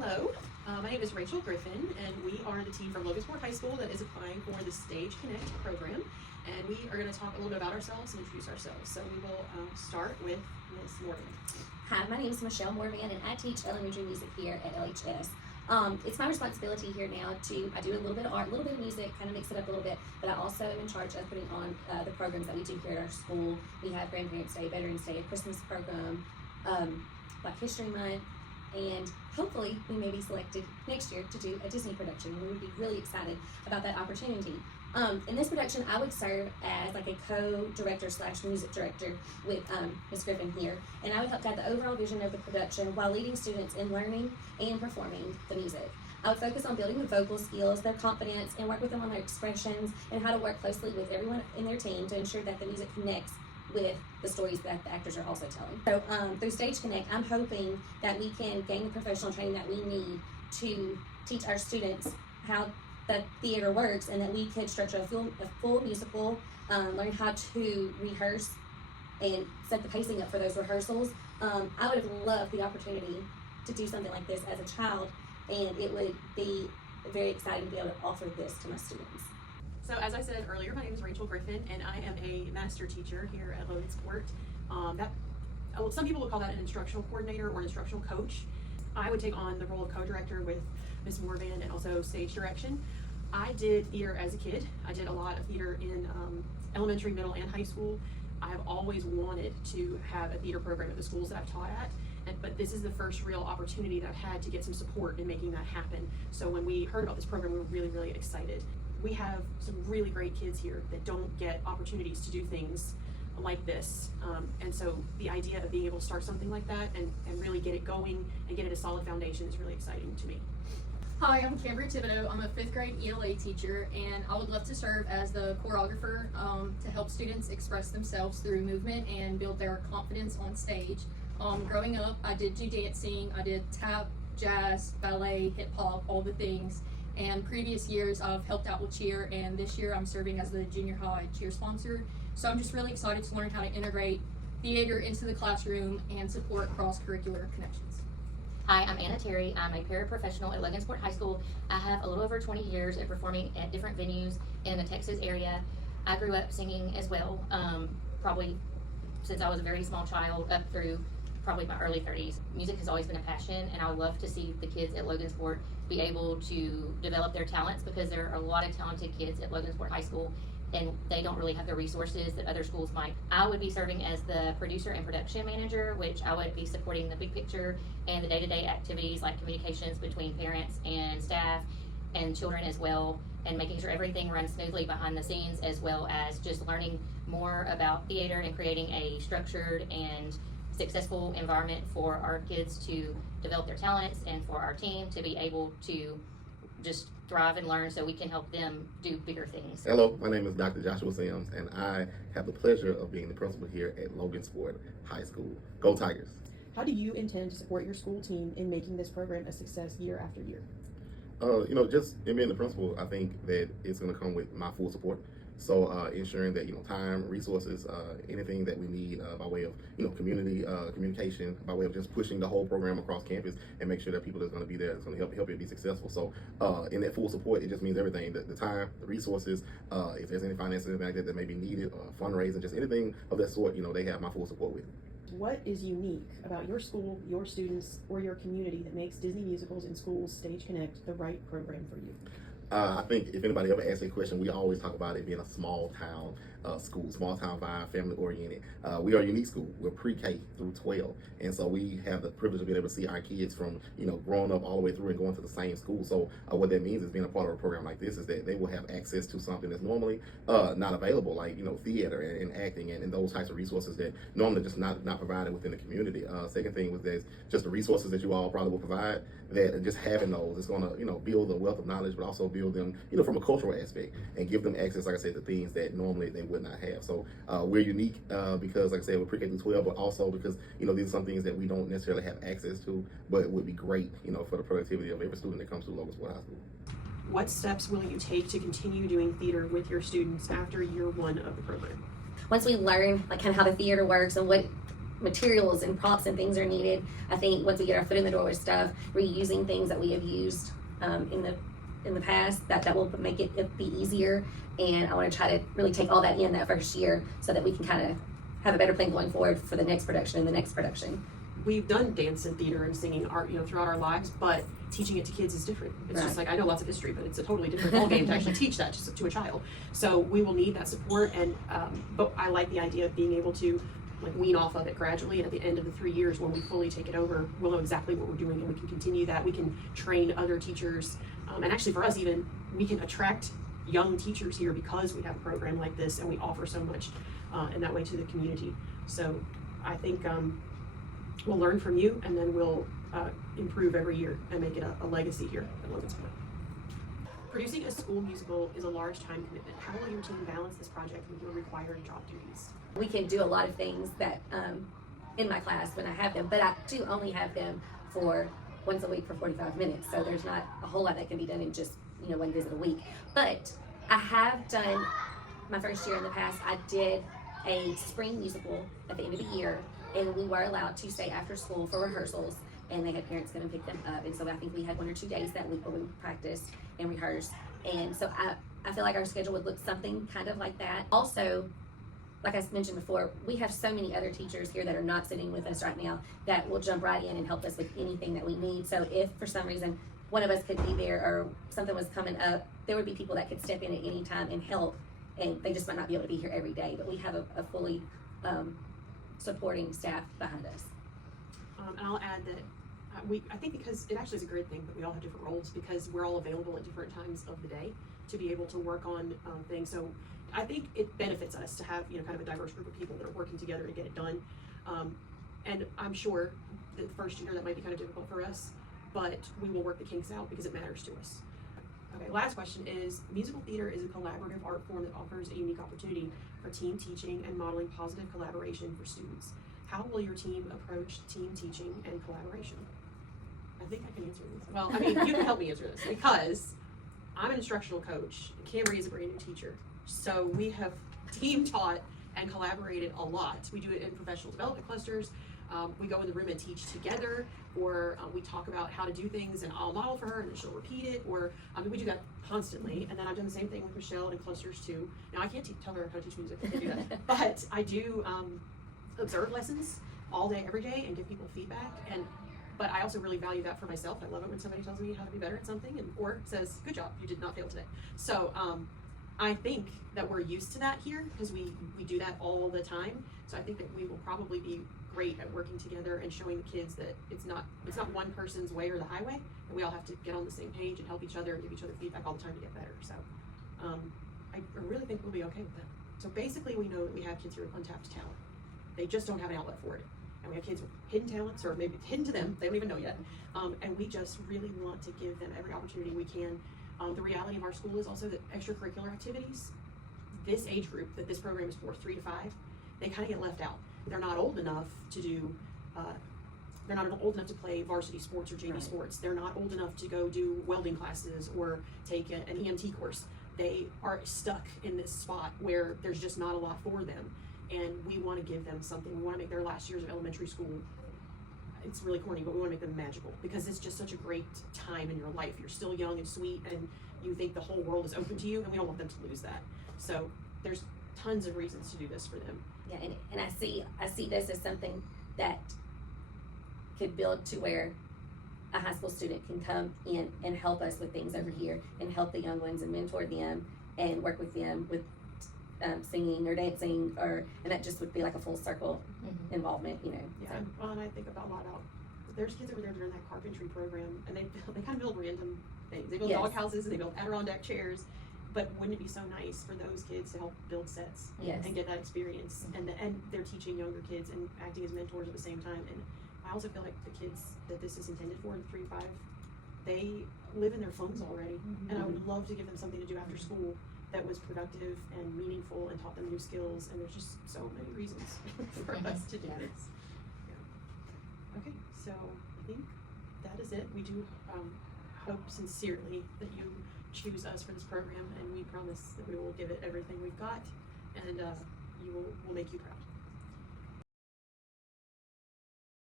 Hello, my name is Rachel Griffin, and we are the team from Logansport High School that is applying for the Stage Connect program. And we are going to talk a little bit about ourselves and introduce ourselves. So we will start with Ms. Morgan. Hi, my name is Michelle Morvan, and I teach elementary music here at LHS. It's my responsibility here now I do a little bit of art, a little bit of music, kind of mix it up a little bit, but I also am in charge of putting on the programs that we do here at our school. We have Grandparents' Day, Veterans Day, a Christmas program, Black History Month, and hopefully we may be selected next year to do a Disney production. We would be really excited about that opportunity. In this production, I would serve as like a co-director / music director with Ms. Griffin here, and I would help guide the overall vision of the production while leading students in learning and performing the music. I would focus on building the vocal skills, their confidence, and work with them on their expressions and how to work closely with everyone in their team to ensure that the music connects with the stories that the actors are also telling. So through Stage Connect, I'm hoping that we can gain the professional training that we need to teach our students how that theater works, and that we can structure a full musical, learn how to rehearse and set the pacing up for those rehearsals. I would have loved the opportunity to do something like this as a child, and it would be very exciting to be able to offer this to my students. So as I said earlier, my name is Rachel Griffin, and I am a master teacher here at Logansport. Some people would call that an instructional coordinator or an instructional coach. I would take on the role of co-director with Ms. Morvan and also stage direction. I did theater as a kid. I did a lot of theater in elementary, middle, and high school. I've always wanted to have a theater program at the schools that I've taught at, but this is the first real opportunity that I've had to get some support in making that happen. So when we heard about this program, we were really, really excited. We have some really great kids here that don't get opportunities to do things like this. And so the idea of being able to start something like that and really get it going and get it a solid foundation is really exciting to me. Hi, I'm Camber Thibodeau. I'm a 5th grade ELA teacher, and I would love to serve as the choreographer to help students express themselves through movement and build their confidence on stage. Growing up, I did do dancing, I did tap, jazz, ballet, hip hop, all the things. And previous years I've helped out with cheer, and this year I'm serving as the junior high cheer sponsor. So I'm just really excited to learn how to integrate theater into the classroom and support cross-curricular connections. Hi, I'm Anna Terry. I'm a paraprofessional at Logansport High School. I have a little over 20 years of performing at different venues in the Texas area. I grew up singing as well, probably since I was a very small child up through probably my early 30s. Music has always been a passion, and I would love to see the kids at Logansport be able to develop their talents, because there are a lot of talented kids at Logansport High School, and they don't really have the resources that other schools might. I would be serving as the producer and production manager, which I would be supporting the big picture and the day-to-day activities like communications between parents and staff and children as well, and making sure everything runs smoothly behind the scenes, as well as just learning more about theater and creating a structured and successful environment for our kids to develop their talents and for our team to be able to just thrive and learn so we can help them do bigger things. Hello, my name is Dr. Joshua Sims, and I have the pleasure of being the principal here at Logansport High School. Go Tigers! How do you intend to support your school team in making this program a success year after year? Just in being the principal, I think that it's going to come with my full support. So ensuring that, time, resources, anything that we need by way of, community communication, by way of just pushing the whole program across campus and make sure that people that's going to be there is going to help it be successful. So in that full support, it just means everything, the time, the resources, if there's any finances that may be needed, fundraising, just anything of that sort, they have my full support with. What is unique about your school, your students, or your community that makes Disney Musicals in Schools Stage Connect the right program for you? I think if anybody ever asks that question, we always talk about it being a small town school, small town vibe, family oriented. We are a unique school. We're pre-K through 12. And so we have the privilege of being able to see our kids from, growing up all the way through and going to the same school. So what that means is being a part of a program like this is that they will have access to something that's normally not available, like, theater and acting and those types of resources that normally just not provided within the community. Second thing was there's just the resources that you all probably will provide, that just having those is going to, build a wealth of knowledge, but also build them, from a cultural aspect and give them access, like I said, to things that normally they would not have. So we're unique because, like I said, we're pre-K through 12, but also because, these are some things that we don't necessarily have access to, but it would be great, for the productivity of every student that comes to Logansport High School. What steps will you take to continue doing theater with your students after year one of the program? Once we learn kind of how the theater works and what materials and props and things are needed. I think once we get our foot in the door with stuff, reusing things that we have used in the past, that will make it be easier. And I want to try to really take all that in that first year so that we can kind of have a better plan going forward for the next production and the next production. We've done dance and theater and singing art, throughout our lives, but teaching it to kids is different. It's just like, I know lots of history, but it's a totally different ballgame to actually teach that to a child. So we will need that support, and but I like the idea of being able to like wean off of it gradually, and at the end of the 3 years when we fully take it over, we'll know exactly what we're doing, and we can continue that. We can train other teachers, and actually for us even, we can attract young teachers here because we have a program like this and we offer so much in that way to the community. So I think we'll learn from you, and then we'll improve every year and make it a legacy here at Logansport. Producing a school musical is a large time commitment. How will your team balance this project with your required job duties? We can do a lot of things that in my class when I have them, but I do only have them for once a week for 45 minutes. So there's not a whole lot that can be done in just one visit a week. But I have done my first year in the past. I did a spring musical at the end of the year, and we were allowed to stay after school for rehearsals, and they had parents come and pick them up. And so I think we had 1 or 2 days that week where we practiced and rehearsed. And so I feel like our schedule would look something kind of like that. Also, like I mentioned before, we have so many other teachers here that are not sitting with us right now that will jump right in and help us with anything that we need. So if for some reason one of us could be there or something was coming up, there would be people that could step in at any time and help, and they just might not be able to be here every day, but we have a fully supporting staff behind us. And I'll add that I think because it actually is a great thing that we all have different roles, because we're all available at different times of the day to be able to work on things. So I think it benefits us to have kind of a diverse group of people that are working together to get it done. And I'm sure the first year that might be kind of difficult for us, but we will work the kinks out because it matters to us. Okay, last question is, musical theater is a collaborative art form that offers a unique opportunity for team teaching and modeling positive collaboration for students. How will your team approach team teaching and collaboration? I think I can answer this. Well, I mean, you can help me answer this because I'm an instructional coach. Camry is a brand new teacher. So we have team taught and collaborated a lot. We do it in professional development clusters. We go in the room and teach together, or we talk about how to do things and I'll model for her and then she'll repeat it, or we do that constantly. And then I've done the same thing with Michelle in clusters too. Now I can't tell her how to teach music, I can't do that. But I do observe lessons all day, every day, and give people feedback. But I also really value that for myself. I love it when somebody tells me how to be better at something or says, good job, you did not fail today. So I think that we're used to that here because we do that all the time. So I think that we will probably be great at working together and showing the kids that it's not one person's way or the highway, and we all have to get on the same page and help each other and give each other feedback all the time to get better. So I really think we'll be okay with that. So basically we know that we have kids who are untapped talent. They just don't have an outlet for it. And we have kids with hidden talents, or maybe hidden to them, they don't even know yet. And we just really want to give them every opportunity we can. The reality of our school is also that extracurricular activities, this age group that this program is for, 3 to 5, they kind of get left out. They're not old enough to do, they're not old enough to play varsity sports or JV sports. They're not old enough to go do welding classes or take an EMT course. They are stuck in this spot where there's just not a lot for them. And we want to give them something. We want to make their last years of elementary school, it's really corny, but we want to make them magical because it's just such a great time in your life. You're still young and sweet and you think the whole world is open to you, and we don't want them to lose that. So there's tons of reasons to do this for them. Yeah, and I see this as something that could build to where a high school student can come in and help us with things over here and help the young ones and mentor them and work with them with singing or dancing, and that just would be like a full circle involvement, Yeah, well, and I think a lot about, there's kids over there during that carpentry program, and they kind of build random things. They build dog houses and they build Adirondack chairs. But wouldn't it be so nice for those kids to help build sets and get that experience? And they're teaching younger kids and acting as mentors at the same time. And I also feel like the kids that this is intended for, 3 to 5, they live in their phones already, and I would love to give them something to do after school that was productive and meaningful and taught them new skills. And there's just so many reasons for us to do this. Yeah. Okay, so I think that is it. We do hope sincerely that you choose us for this program, and we promise that we will give it everything we've got, and we'll make you proud.